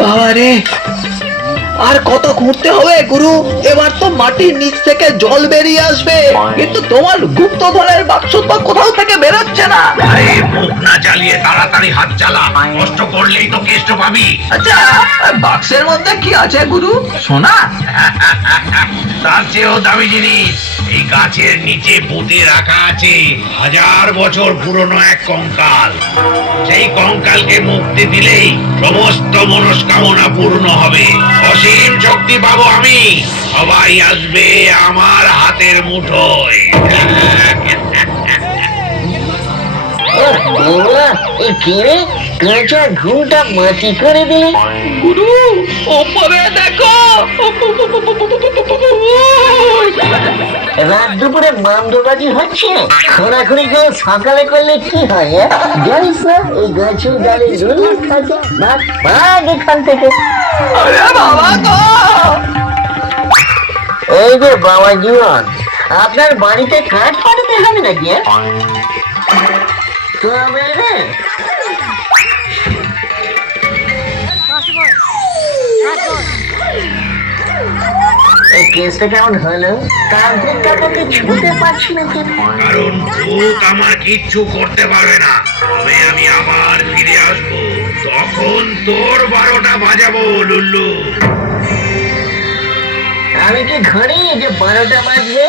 বাবারে, আর কত ঘুরতে হবে গুরু? এবার তো মাটির নিচ থেকে জল বেরিয়ে আসবে, কিন্তু তোমার গুপ্তধনের বাক্স তো কোথাও থেকে বেরোচ্ছে না। আরে মুখ না জ্বালিয়ে তাড়াতাড়ি হাত চালা, কষ্ট করলেই তো কেষ্ট পাবি। আচ্ছা, বাক্সের মধ্যে কি আছে গুরু? সোনা? তার চেয়েও দামি জিনিস এই গাছের নিচে পুঁতে রাখা আছে 1000 বছর পুরনো এক কঙ্কাল। সেই কঙ্কালকে মুক্তি দিলেই সমস্ত মনস্কামনা পূর্ণ হবে, অসীম শক্তি পাবো আমি, সবাই আসবে আমার হাতের মুঠোয়। কাঁচা ঘুমটা মাটি করে দিলে। গুরু, ওপরে দেখো। রাত দুপুরে মামদোবাজি হচ্ছে, খোঁড়াখুড়ি করে সকালে করলে কি হয়? জানিস না এই গাছের ডালে রোজ থাকে। ভাগ এখান থেকে। আরে বাবা গো! এই যে বাবা জীবন, আপনার বাড়িতে কাঠ পাঠাতে হবে নাকি? তবে রে, এই কেসটা কেমন হলো? তান্ত্রিক কাকাকে ছুঁতে পারছি না কেন? কারণ ভূত আমার কিচ্ছু করতে পারবে না, তবে আমি আবার ফিরে আসবো, তখন তোর 12টা বাজাবো লুল্লু। আমি কি ঘরে যে 12টা বাজবে?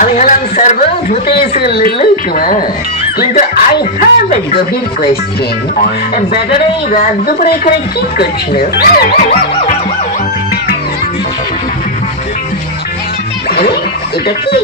আমি হলাম সর্বভূতে লুল্লু কুমার। কিন্তু আই হ্যাভ এ গভীর কোয়েশ্চেন, ব্যাটারা এই রাত দুপুরে এখানে কি করছিল? আরে, এটা কি?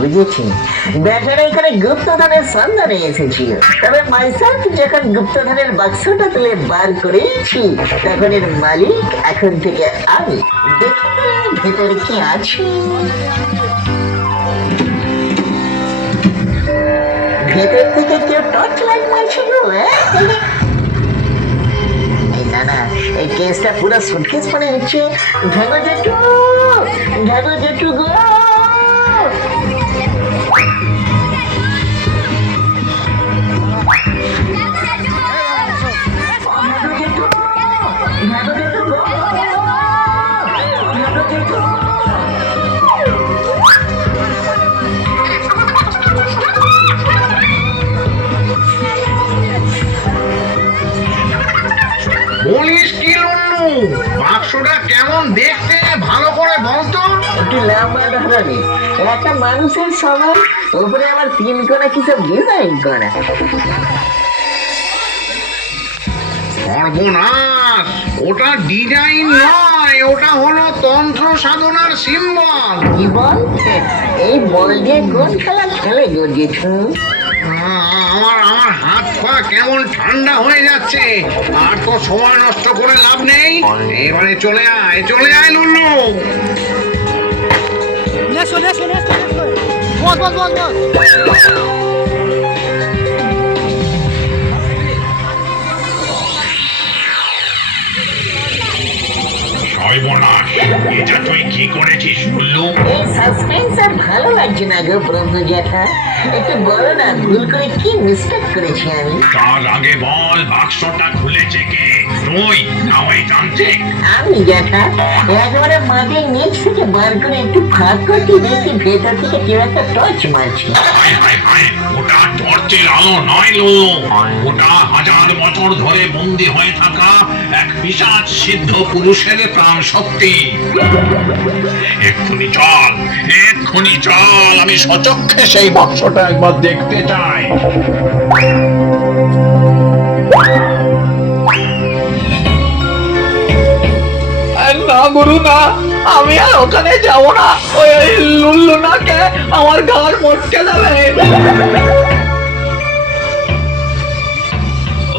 বুঝেছি, বেচারা এখানে গুপ্তধনের সন্ধানে এসেছিল। তবে মাইসেলফ যখন গুপ্তধনের বাক্সটা তুলে বার করেছি, তখন এর মালিক এখন থেকে আমি। দেখি ভেতরে কি আছে। ভেতর থেকে কেউ টর্চ লাইট মারছিল। না না, এই কেসটা পুরো সুটকেস মনে হচ্ছে। ঢাকো জেঠু, ঢাকো জেঠু গো। বলিস কি লুল্লু, বাক্সটা কেমন দেখতে ভালো করে বলতো? একটু লম্বা ধরনে, একটা মানুষের সমান, উপরে আমার 3 কোণা কিছু ডিজাইন করা। সর্বনাশ, ওটা ডিজাইন নয়, ওটা হলো তন্ত্র সাধনার সিম্বল। কি বল? এই বল দিয়ে কোন খেলা খেলে গো জেঠু? আমার আমার হাত পা কেমন ঠান্ডা হয়ে যাচ্ছে, আর তো সময় নষ্ট করে লাভ নেই। এবারে চলে আয়, চলে আয় লুল্লু। সর্বনাশ, এটা তুই কি করেছিস লুল্লু? এই সাসপেন্স আর ভালো লাগছে না গো প্রভু জ্যাঠা। একটু বলো না, ভুল করে কি মিস্টেক করেছি আমি? তার আগে বল, বাক্সটা খুলেছে কে, তুই না ওই তান্ত্রিক? আমি জ্যাঠা। একেবারে মাটির নিচ থেকে বার করে একটু ফাঁক করতে দেখি ভেতর থেকে কেউ একটা টর্চ মারছে। হায় হায় হায়, ওটা টর্চের আলো নয় লুল্লু, ওটা 1000 বছর ধরে বন্দী হয়ে থাকা এক পিশাচ সিদ্ধ পুরুষের প্রাণ শক্তি। এক্ষুনি চল, এক্ষুনি চল, আমি সচক্ষে সেই বাক্সটা একবার দেখতে চাই। না গুরু না, আমি আর ওখানে যাব না। ওই লুল্লু নাকে আমার ঘাড় মটকে যাবে।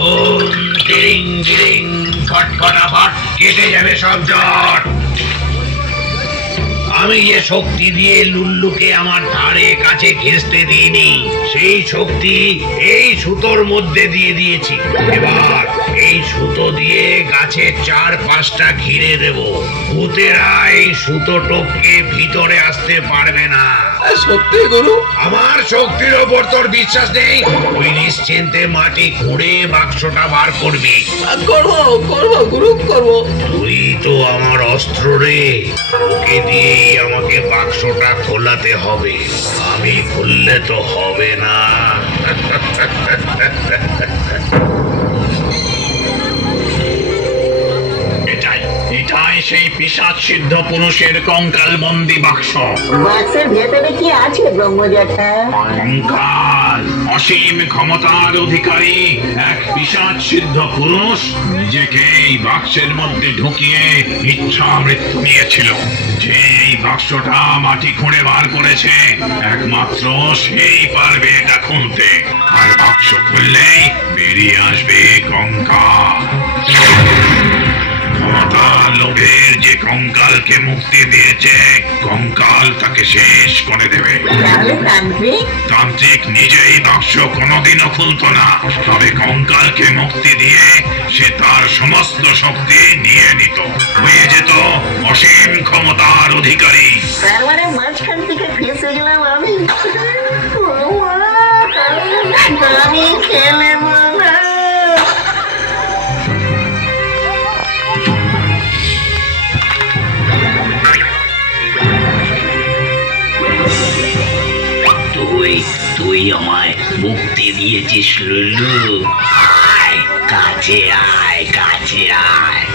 ওম ডিং ডিং ফট ফটাফট কেটে যাবে সব জট। আমি যে শক্তি দিয়ে লুল্লুকে আমার ধারে কাছে ঘেঁষতে দিইনি, সেই শক্তি এই সুতোর মধ্যে দিয়ে দিয়েছি। এবার এই সুতো দিয়ে গাছের চারপাশটা ঘিরে দেব। ভূতেরা এই সুতো টপকে ভিতরে আসতে পারবে না। সত্যি গুরু? আমার শক্তির ওপর তোর বিশ্বাস নেই? তুই নিশ্চিন্তে মাটি খুঁড়ে বাক্সটা বার করবি। করবো করবো গুরু, করবো। তুই তো আমার অস্ত্র রে, ওকে দিয়েই আমাকে বাক্সটা খোলাতে হবে। আমি খুললে তো হবে না। এটাই সেই পিশাচ সিদ্ধ পুরুষের কঙ্কাল বন্দি বাক্স। বাক্সের ভেতরে কি আছে ব্রহ্মজ্যাঠা? কঙ্কাল, অসীম ক্ষমতার অধিকারী এক পিশাচ সিদ্ধ পুরুষ নিজেকে এই বাক্সের মধ্যে ঢুকিয়ে ইচ্ছা মৃত্যু নিয়েছিল। যে এই বাক্সটা মাটি খুঁড়ে বার করেছে, একমাত্র সেই পারবে এটা খুলতে। আর বাক্স খুললেই বেরিয়ে আসবে কঙ্কাল। ক্ষমতার লোভের যে কঙ্কালকে মুক্তি দিয়েছে, কঙ্কাল তাকে শেষ করে দেবে। তাহলে তান্ত্রিক? তান্ত্রিক নিজেই বাক্স কোনোদিনও খুলতো না, তবে কঙ্কালকে মুক্তি দিয়ে সে তার সমস্ত শক্তি নিয়ে নিত, হয়ে যেত অসীম ক্ষমতার অধিকারী। তার মানে মাঝখান থেকে ফেসে গেলাম আমি। আমি খেলে না। তুই আমায় মুক্তি দিয়েছিস লুল্লু। আয় কাছে, আয় কাছে আয়।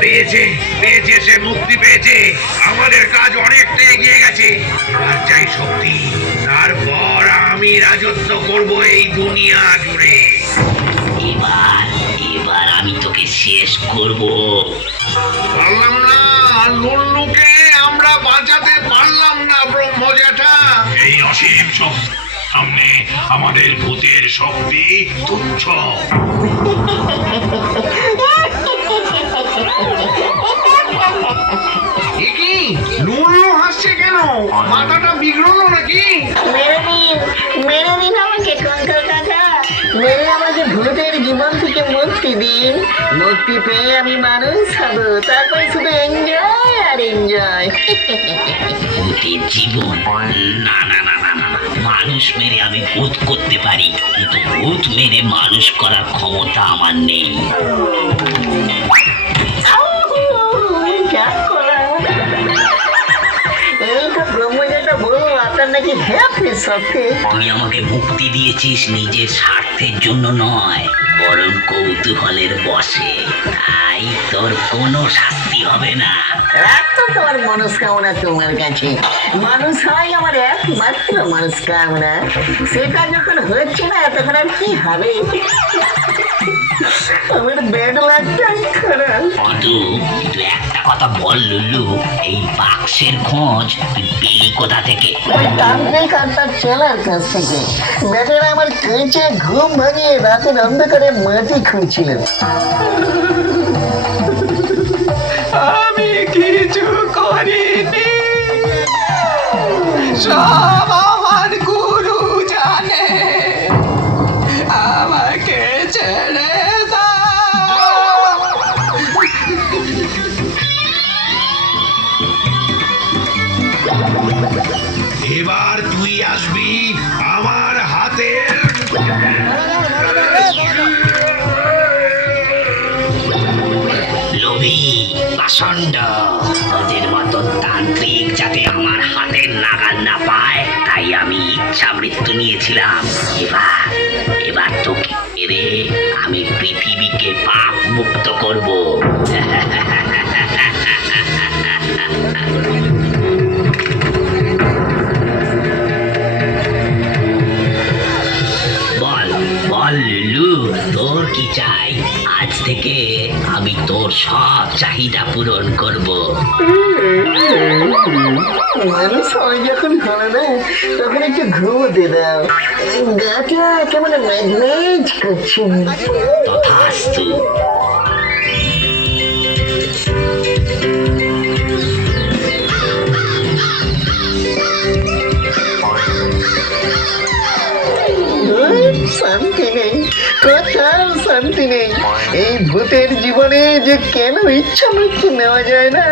পেয়েছে পেয়েছে, সে মুক্তি পেয়েছে। আমাদের কাজ অনেকটা এগিয়ে গেছে। আর চাই শক্তি, তারপর আমি রাজত্ব করব এই দুনিয়া জুড়ে। এবার এবার আমি তোকে শেষ করব। পারলাম না, লুল্লুকে আমরা বাঁচাতে পারলাম না ব্রহ্মজ্যাঠা। এই অসীম শক্তি সামনে আমাদের ভূতের শক্তি তুচ্ছ। কি লুল্লু হাসছে কেন? মাথাটা বিগড়লো নাকি? মেরে দিন আমাকে কঙ্কাল কাকা। মেরে আমাকে ভূতের জীবন থেকে মুক্তি দিন। মুক্তি পেয়ে আমি মানুষ হব, তারপরে শুধু এনজয় আর এনজয়। ভূতের জীবন? না না না না না, মানুষ মেরে আমি ভূত করতে পারি, কিন্তু ভূত মেরে মানুষ করার ক্ষমতা আমার নেই। এই তো ব্রহ্মজ্যাঠা বলল আপনার নাকি হ্যাপি সত্যি। তুই আমাকে মুক্তি দিয়েছিস নিজের স্বার্থের জন্য নয়, বরং কৌতূহলের বশে। তাই তোর কোনো শাস্তি হবে না। রাখতো তোমার মনস্কামনা তোমার কাছে। মানুষ হয় আমার একমাত্র মনস্কামনা। সেটা যখন হচ্ছে না, তখন আর কি হবে? আমার ব্যাড লাগটাই খারাপ। কিন্তু একটা কথা বল লুল্লু, এই বাক্সের খোঁজ তুই পেলি কোথা থেকে? ওই তান্ত্রিক আর তার চেলার কাছ থেকে। বেচারা আমার কেঁচে ঘুম ভাঙিয়ে রাতের অন্ধকারে মাটি খুঁজছিল। আমি কিছু করিনি, সব আমার গুরু জানে। আমাকে ছেড়ে দাও। এবার তুই আসবি আমার হাতের। লোভী পাষণ্ড, তোদের মতন তান্ত্রিক যাতে আমার হাতের নাগাল না পায়, তাই আমি ইচ্ছা মৃত্যু নিয়েছিলাম। এবার এবার তোকে মেরে আমি পৃথিবীকে পাপ মুক্ত করব। বল বল লুলু, তোর কি চাই? আজ থেকে আমি তোর সব চাহিদা পূরণ করব। মানুষ হয় যখন হলো না, তখন একটু ঘুমোতে দাও। গাটা কেমন ম্যাগনেট করছে। তথাস্তু। শান্তি নেই, কোথাও শান্তি নেই। এই ভূতের জীবনে যে কেন ইচ্ছা মৃত্যু নেওয়া যায় না।